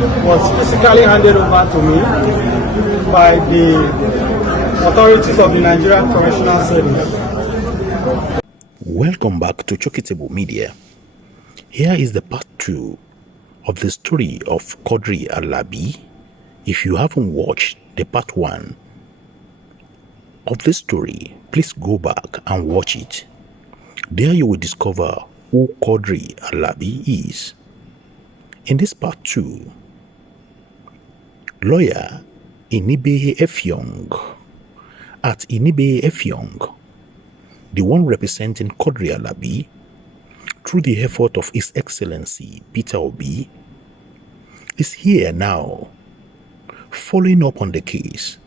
was physically handed over to me by the authorities of the Nigerian Correctional Service. Welcome back to Chokitable Media. Here is the part 2 of the story of Quadr Alabi. If you haven't watched the part 1 of the story, please go back and watch it. There you will discover who Quadr Alabi is. In this part 2, lawyer Inibehe at Inibehe, the one representing Quadr Alabi, through the effort of His Excellency Peter Obi, is here now, following up on the case.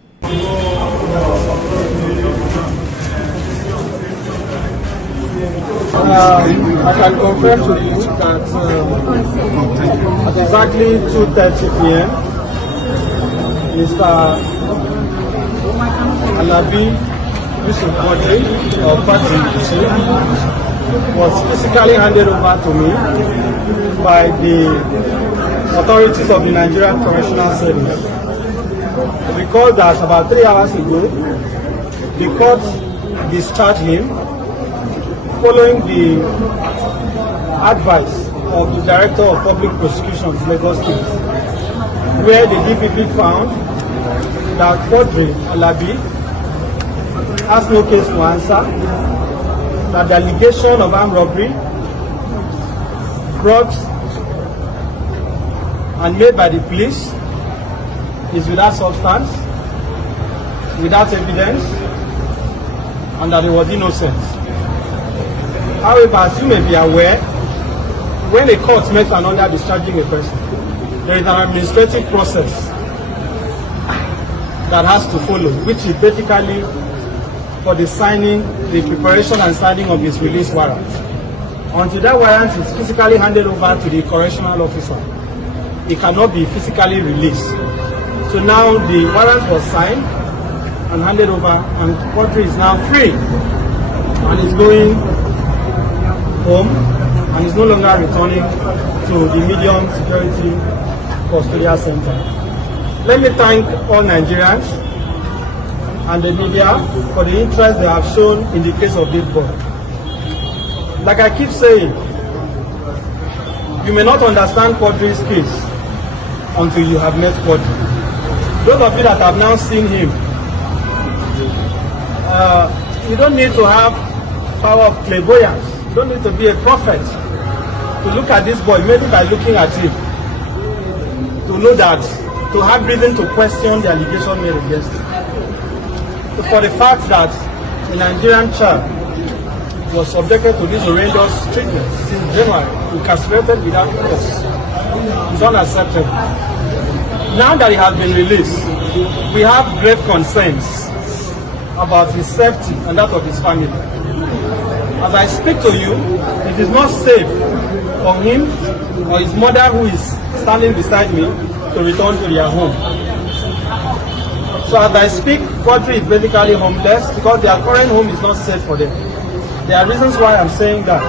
I can confirm to you that at exactly 2:30 p.m., Mr. Alabi Yusuf Quadr, or Quadr, was physically handed over to me by the authorities of the Nigerian Correctional Service. Because that about 3 hours ago, the court discharged him following the advice of the Director of Public Prosecutions, Lagos State, where the DPP found that Quadr Alabi has no case to answer, that the allegation of armed robbery brought and made by the police is without substance, without evidence, and that he was innocent. However, as you may be aware, when a court makes an order discharging a person, there is an administrative process that has to follow, which is basically for the signing, the preparation and signing of his release warrant. Until that warrant is physically handed over to the correctional officer, it cannot be physically released. So now the warrant was signed and handed over, and Quadr is now free and is going home and is no longer returning to the medium security custodial center. Let me thank all Nigerians and the media for the interest they have shown in the case of this boy. Like I keep saying, you may not understand Quadr's case until you have met Quadr. Those of you that have now seen him, you don't need to have power of clairvoyance. You don't need to be a prophet to look at this boy, maybe by looking at him, to know that, to have reason to question the allegation made against him. So for the fact that a Nigerian child was subjected to this horrendous treatment since January, incarcerated without cause, is unacceptable. Now that he has been released, we have grave concerns about his safety and that of his family. As I speak to you, it is not safe for him or his mother, who is standing beside me, to return to their home. So as I speak, Quadr is basically homeless because their current home is not safe for them. There are reasons why I'm saying that.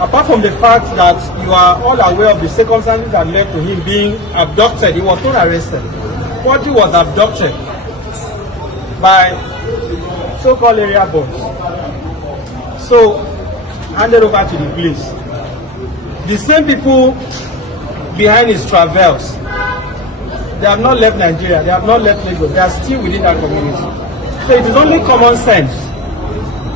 Apart from the fact that you are all aware of the circumstances that led to him being abducted, he was not arrested. Quadr was abducted by so-called area boys. So, handed over to the police. The same people behind his travels, they have not left Nigeria, they have not left Lagos, they are still within that community. So it is only common sense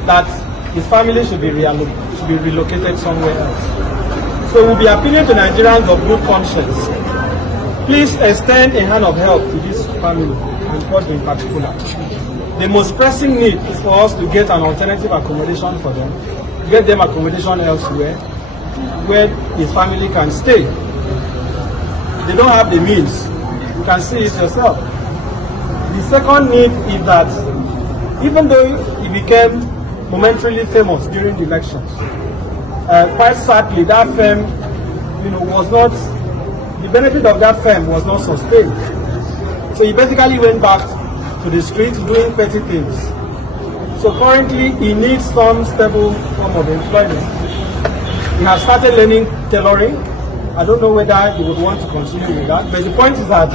that his family should be relocated somewhere else. So we'll be appealing to Nigerians of good conscience. Please extend a hand of help to this family, and Quadr in particular. The most pressing need is for us to get an alternative accommodation for them, get them accommodation elsewhere, where his family can stay. They don't have the means. You can see it yourself. The second need is that even though he became momentarily famous during the elections, quite sadly that fame, was not, the benefit of that fame was not sustained. So he basically went back to the streets doing petty things. So currently he needs some stable form of employment. He has started learning tailoring I don't know whether you would want to continue with that, but the point is that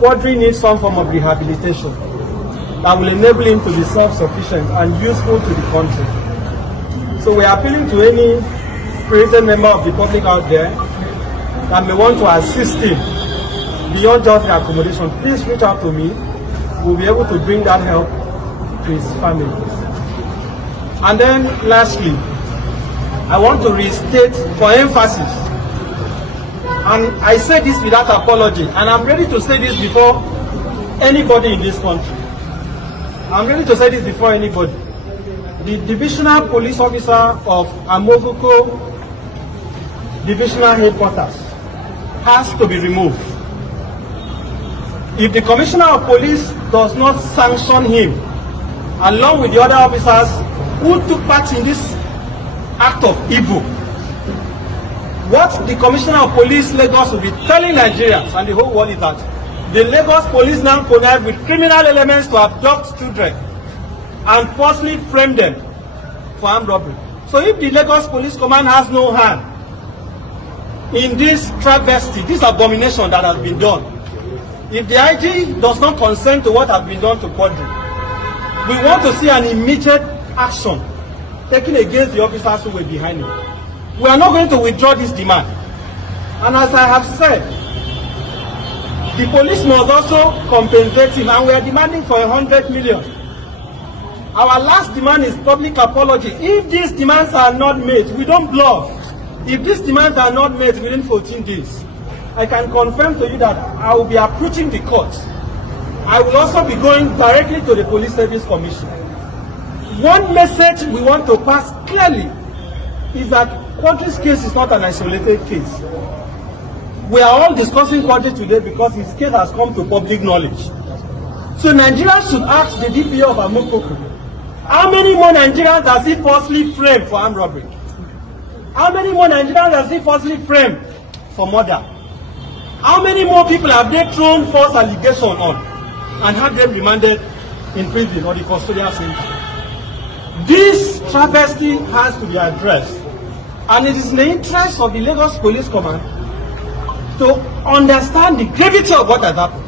Quadr needs some form of rehabilitation that will enable him to be self-sufficient and useful to the country. So we are appealing to any spirited member of the public out there that may want to assist him beyond just the accommodation. Please reach out to me. We'll be able to bring that help to his family. And then lastly, I want to restate for emphasis, and I say this without apology, and I'm ready to say this before anybody in this country. I'm ready to say this before anybody. The divisional police officer of Amoguko divisional headquarters has to be removed. If the commissioner of police does not sanction him, along with the other officers who took part in this act of evil, what the commissioner of police Lagos will be telling Nigerians and the whole world is that the Lagos police now connive with criminal elements to abduct children and falsely frame them for armed robbery. So if the Lagos Police Command has no hand in this travesty, this abomination that has been done, if the IG does not consent to what has been done to Quadr, we want to see an immediate action taken against the officers who were behind him. We are not going to withdraw this demand. And as I have said, the police must also compensate him, and we are demanding for 100 million. Our last demand is public apology. If these demands are not made, we don't bluff. If these demands are not made within 14 days, I can confirm to you that I will be approaching the court. I will also be going directly to the Police Service Commission. One message we want to pass clearly is that Quadr's case is not an isolated case. We are all discussing Quadr today because his case has come to public knowledge. So Nigerians should ask the DPO of Amokoko, how many more Nigerians does he falsely frame for armed robbery? How many more Nigerians does he falsely frame for murder? How many more people have they thrown false allegations on and had them remanded in prison or the custodial center? This travesty has to be addressed, and it is in the interest of the Lagos Police Command to understand the gravity of what has happened.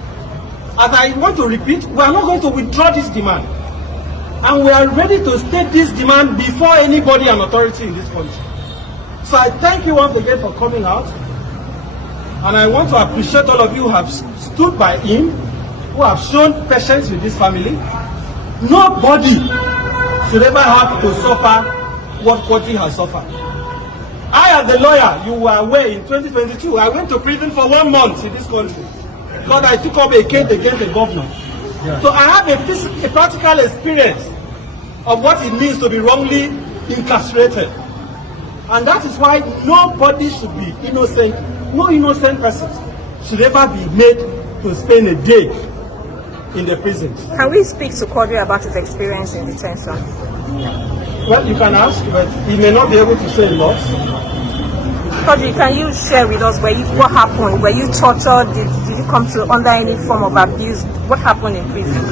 As I want to repeat, we are not going to withdraw this demand, and we are ready to state this demand before anybody and authority in this country. So I thank you once again for coming out, and I want to appreciate all of you who have stood by him, who have shown patience with this family. Nobody should ever have to suffer what Quadr has suffered. I, as a lawyer, you were aware in 2022, I went to prison for 1 month in this country because I took up a case against the governor. Yeah. So I have a practical experience of what it means to be wrongly incarcerated. And that is why nobody should be innocent. No innocent person should ever be made to spend a day in the prison. Can we speak to Quadr about his experience in detention? Well, you can ask, but he may not be able to say a lot. Quadr, can you share with us what happened? Were you tortured? Did you come to under any form of abuse? What happened in prison?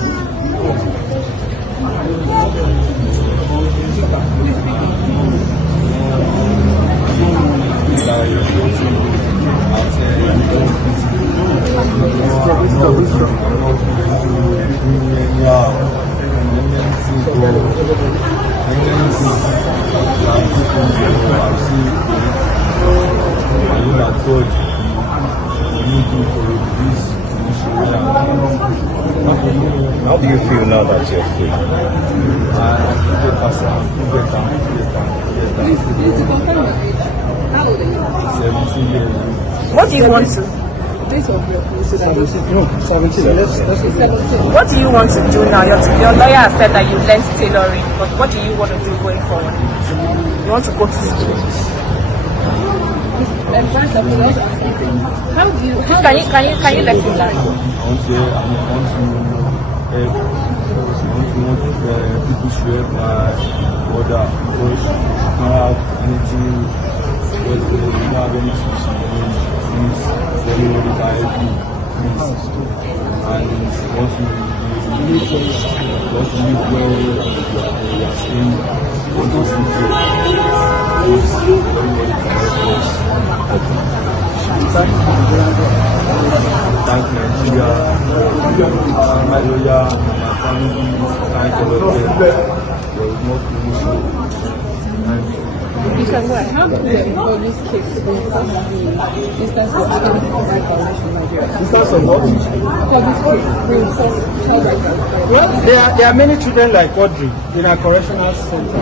How do you feel now that you're free? What do you want to? What do you want to do now? Your lawyer has said that you learned tailoring, but what do you want to do going forward? You want to go to school? How do you Can you let him learn? I want to people should help my brother because you don't have anything, but you don't have anything to please, anybody can help you, please. And once you live well, you are staying, once you sleep well, everybody can help us. Thank Nigeria, my lawyer, my family, thank all of them. There is no promotion. Thank you. You can go ahead. How did the police case reinforce the instance of child violation? Instance of what? Police case reinforce child violation. Well, there are many children like Quadr in our correctional centers.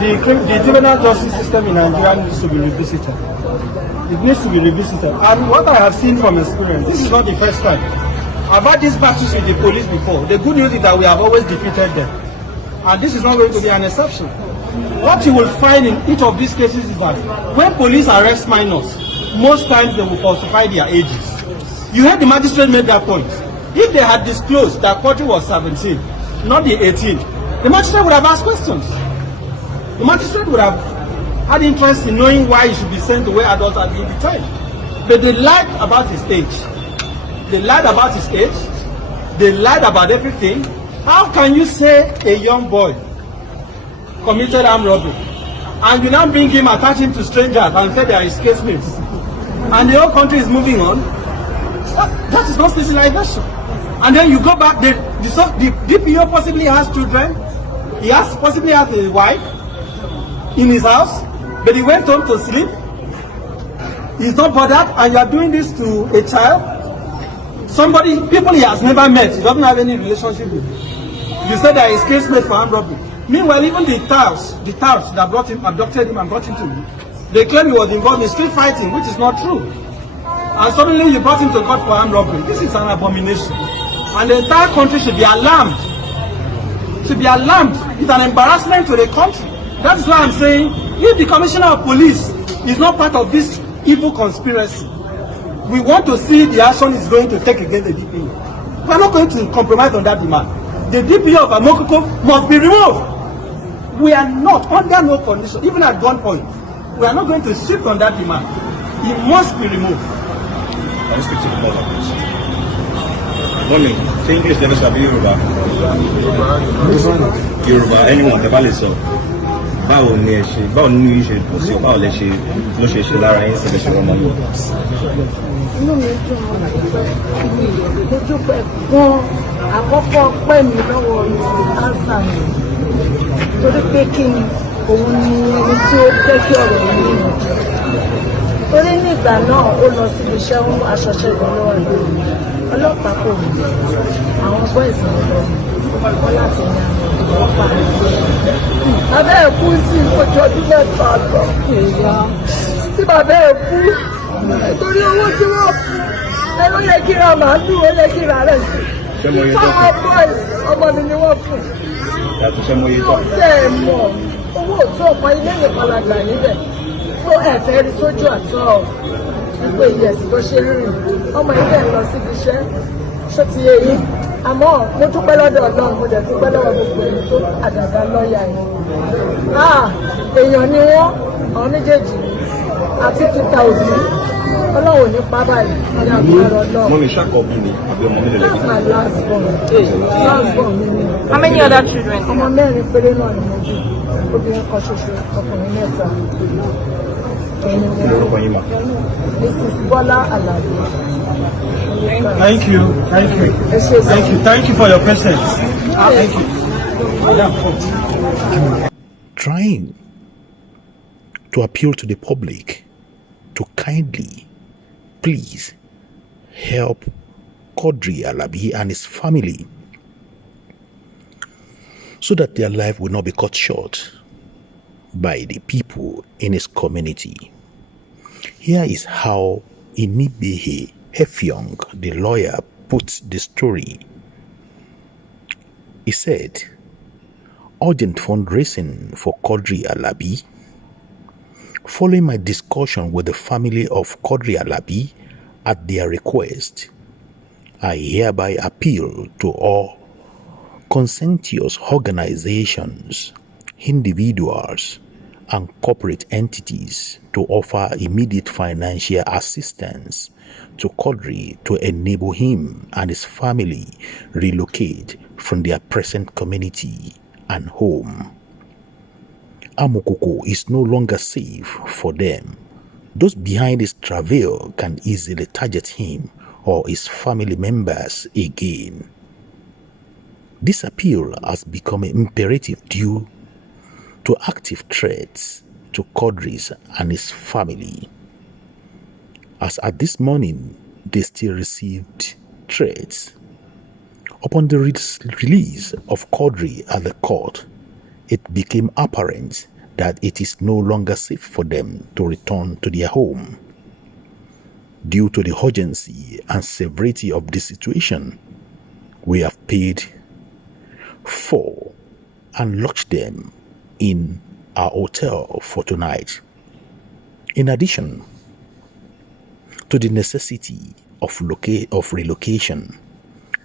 The juvenile justice system in Nigeria needs to be revisited. It needs to be revisited. And what I have seen from experience, this is not the first time. I've had these battles with the police before. The good news is that we have always defeated them. And this is not going to be an exception. What you will find in each of these cases is that when police arrest minors, most times they will falsify their ages. You heard the magistrate made that point. If they had disclosed that Quadr was 17, not the 18, the magistrate would have asked questions. The magistrate would have had interest in knowing why he should be sent to where adults are being detained. But they lied about his age. They lied about his age. They lied about everything. How can you say a young boy committed armed robbery and you now bring him, attach him to strangers and say they are his casemates, and the whole country is moving on? That is not civilization. And then you go back, the DPO possibly has children, he possibly has a wife in his house, but he went home to sleep. He's not bothered, and you are doing this to a child, people he has never met, he doesn't have any relationship with. You said that his casemates for armed robbery. Meanwhile, even the touts that abducted him and brought him to me, they claim he was involved in street fighting, which is not true. And suddenly you brought him to court for armed robbery. This is an abomination. And the entire country should be alarmed. Should be alarmed. It's an embarrassment to the country. That is why I'm saying, if the commissioner of police is not part of this evil conspiracy, we want to see the action he's going to take against the DPO. We are not going to compromise on that demand. The DPO of Amokoko must be removed. We are not, under no condition, even at gunpoint, we are not going to shift on that demand. He must be removed. Can you speak to the mother, please? Mommy, say English, then it's Yoruba. Yoruba, anyone, the Baale so. Báwo ni ẹ ṣe, báwo ni yín ṣe pọ̀ sí, báwo lẹ ṣe ló ṣe lára yín síbẹ̀ ṣe rọmọ yín. Inú mi dùn mo dúpẹ́ gan àkọ́kọ́ pẹ́ mi lọ́wọ́ Mrs. Hassan torí pé kí ni òun ni ẹni tí ó jẹ́ kí ọ̀rọ̀ yìí nù. Torí nígbà náà ó lọ síbi iṣẹ́ ń aṣọ ṣẹ́gun lọ́wọ́ rẹ̀. Ọlọ́pàá kò ní àwọn bọ́ìsì mi lọ wọ́n láti ní àwọn ọlọ́pàá rẹ̀. Bàbá ẹ̀ kú sí ojú ọdún mẹ́ta lọ. Tí bàbá ẹ̀ kú torí owó tí wọ́n fún ẹ ló yẹ kí ra màálù ó yẹ kí ra rẹ̀ sí. Fáwọn bọ́ìsì ọmọ mi ni wọ́n fún. Yóò tẹ́ ẹ mọ̀ owó òtún ọ̀pọ̀ ilé ìwé la gbà níbẹ̀ tó ẹ̀fẹ́ rí sójú àtọ́ ìpè ìyẹ̀sì bó ṣe rìn ọmọ ilé ẹ̀ lọ síbi iṣẹ́ ṣó ti yé yín àmọ́ mo dúpẹ́ lọ́dọ̀ Ọlọ́run mo dẹ̀ dúpẹ́ lọ́wọ́ gbogbo èyí tó àdàdà lọ́ọ̀yà yìí. Èèyàn ni wọ́n àwọn méjèèjì àti Peter Obi Ọlọ́run ní pábà yìí ní àgbàrọ̀ náà. Mommy, ṣàkọ́bí ni àbí ọmọ mi lè That's my last born. Last born mi ni. How many other children? Ọmọ mẹ́rin péré náà ni mo bí obìnrin kan ṣoṣo ọkùnrin mẹ́ta. lórúkọ yín mà. Mrs. Baale Alabi. Thank you. Thank you for your patience. Thank you. Trying to appeal to the public to kindly, please help Quadr Alabi and his family so that their life will not be cut short by the people in his community. Here is how Inibehe Hefyong, the lawyer, puts the story. He said, urgent fundraising for Quadr Alabi. Following my discussion with the family of Quadr Alabi at their request, I hereby appeal to all conscientious organizations, individuals, and corporate entities to offer immediate financial assistance to Quadr to enable him and his family relocate from their present community and home. Amokoko is no longer safe for them Those behind his travail can easily target him or his family members again. This appeal has become an imperative due to active threats to Quadr and his family. As at this morning, they still received threats. Upon the release of Quadr at the court, it became apparent that it is no longer safe for them to return to their home. Due to the urgency and severity of the situation, we have paid for and lodged them in our hotel for tonight. In addition to the necessity of relocation,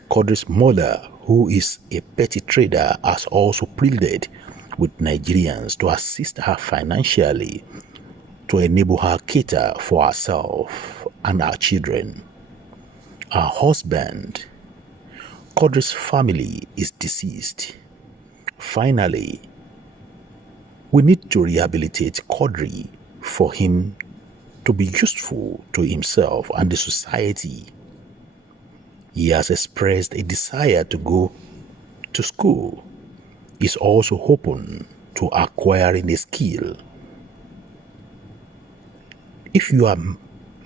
Quadr's mother, who is a petty trader, has also pleaded with Nigerians to assist her financially to enable her cater for herself and her children. Her husband, Quadr's family, is deceased. Finally, we need to rehabilitate Quadr for him to be useful to himself and the society. He has expressed a desire to go to school. He is also open to acquiring a skill. If you are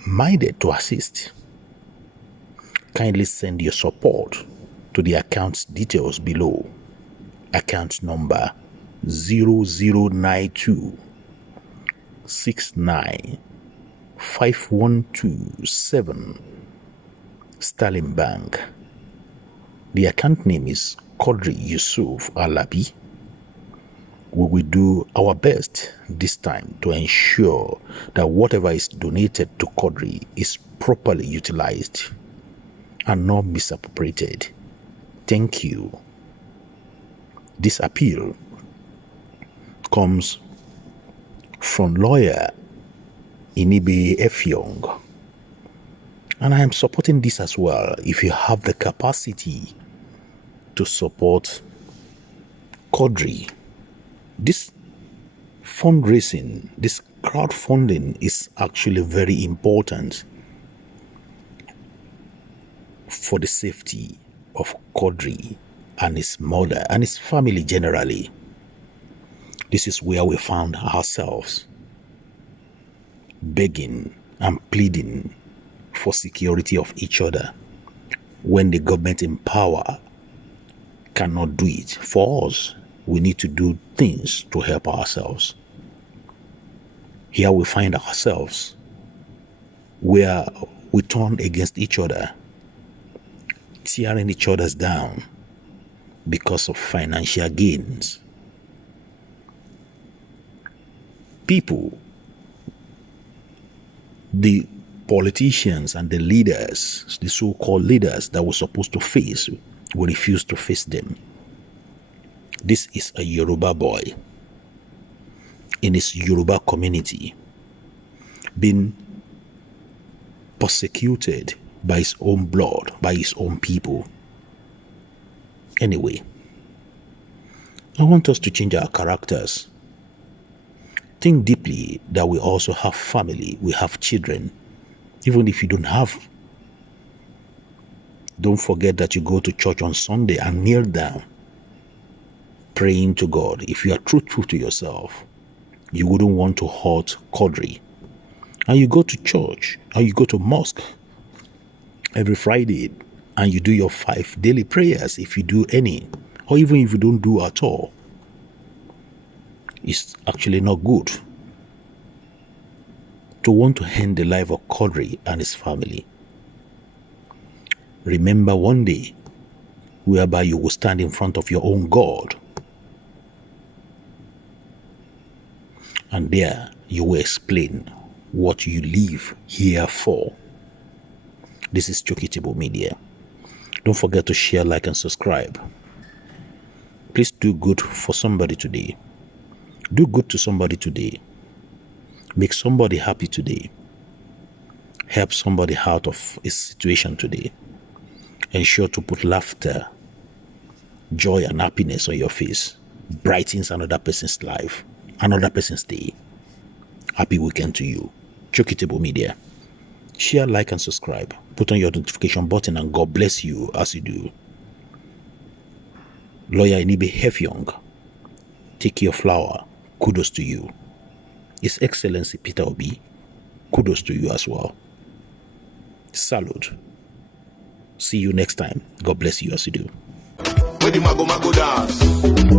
minded to assist, kindly send your support to the account details below. Account number 0092 69 5127 Sterling Bank. The account name is Quadr Alabi. We will do our best this time to ensure that whatever is donated to Quadr is properly utilized and not misappropriated. Thank you. This appeal comes from lawyer Inibehe, and I am supporting this as well. If you have the capacity to support Quadr, this fundraising, this crowdfunding is actually very important for the safety of Quadr and his mother and his family generally. This is where we found ourselves begging and pleading for security of each other when the government in power cannot do it for us. We need to do things to help ourselves. Here we find ourselves where we turn against each other, tearing each other down because of financial gains. People, the politicians and the leaders, the so-called leaders that were supposed to face, we refuse to face them. This is a Yoruba boy in his Yoruba community being persecuted by his own blood, by his own people. Anyway, I want us to change our characters. Think deeply that we also have family, we have children. Even if you don't have, don't forget that you go to church on Sunday and kneel down, praying to God. If you are truthful to yourself, you wouldn't want to hurt Quadr. And you go to church, and you go to mosque every Friday, and you do your 5 daily prayers if you do any, or even if you don't do at all. It's actually not good to want to end the life of Quadr and his family. Remember one day whereby you will stand in front of your own God, and there you will explain what you live here for. This is Chokitable Media. Don't forget to share, like, and subscribe. Please do good for somebody today. Do good to somebody today. Make somebody happy today. Help somebody out of a situation today. Ensure to put laughter, joy, and happiness on your face. Brightens another person's life, another person's day. Happy weekend to you. Chokitable Media. Share, like, and subscribe. Put on your notification button, and God bless you as you do. Lawyer Inibehe, take your flower. Kudos to you. His Excellency Peter Obi, kudos to you as well. Salute. See you next time. God bless you as you do. Where the mago dance?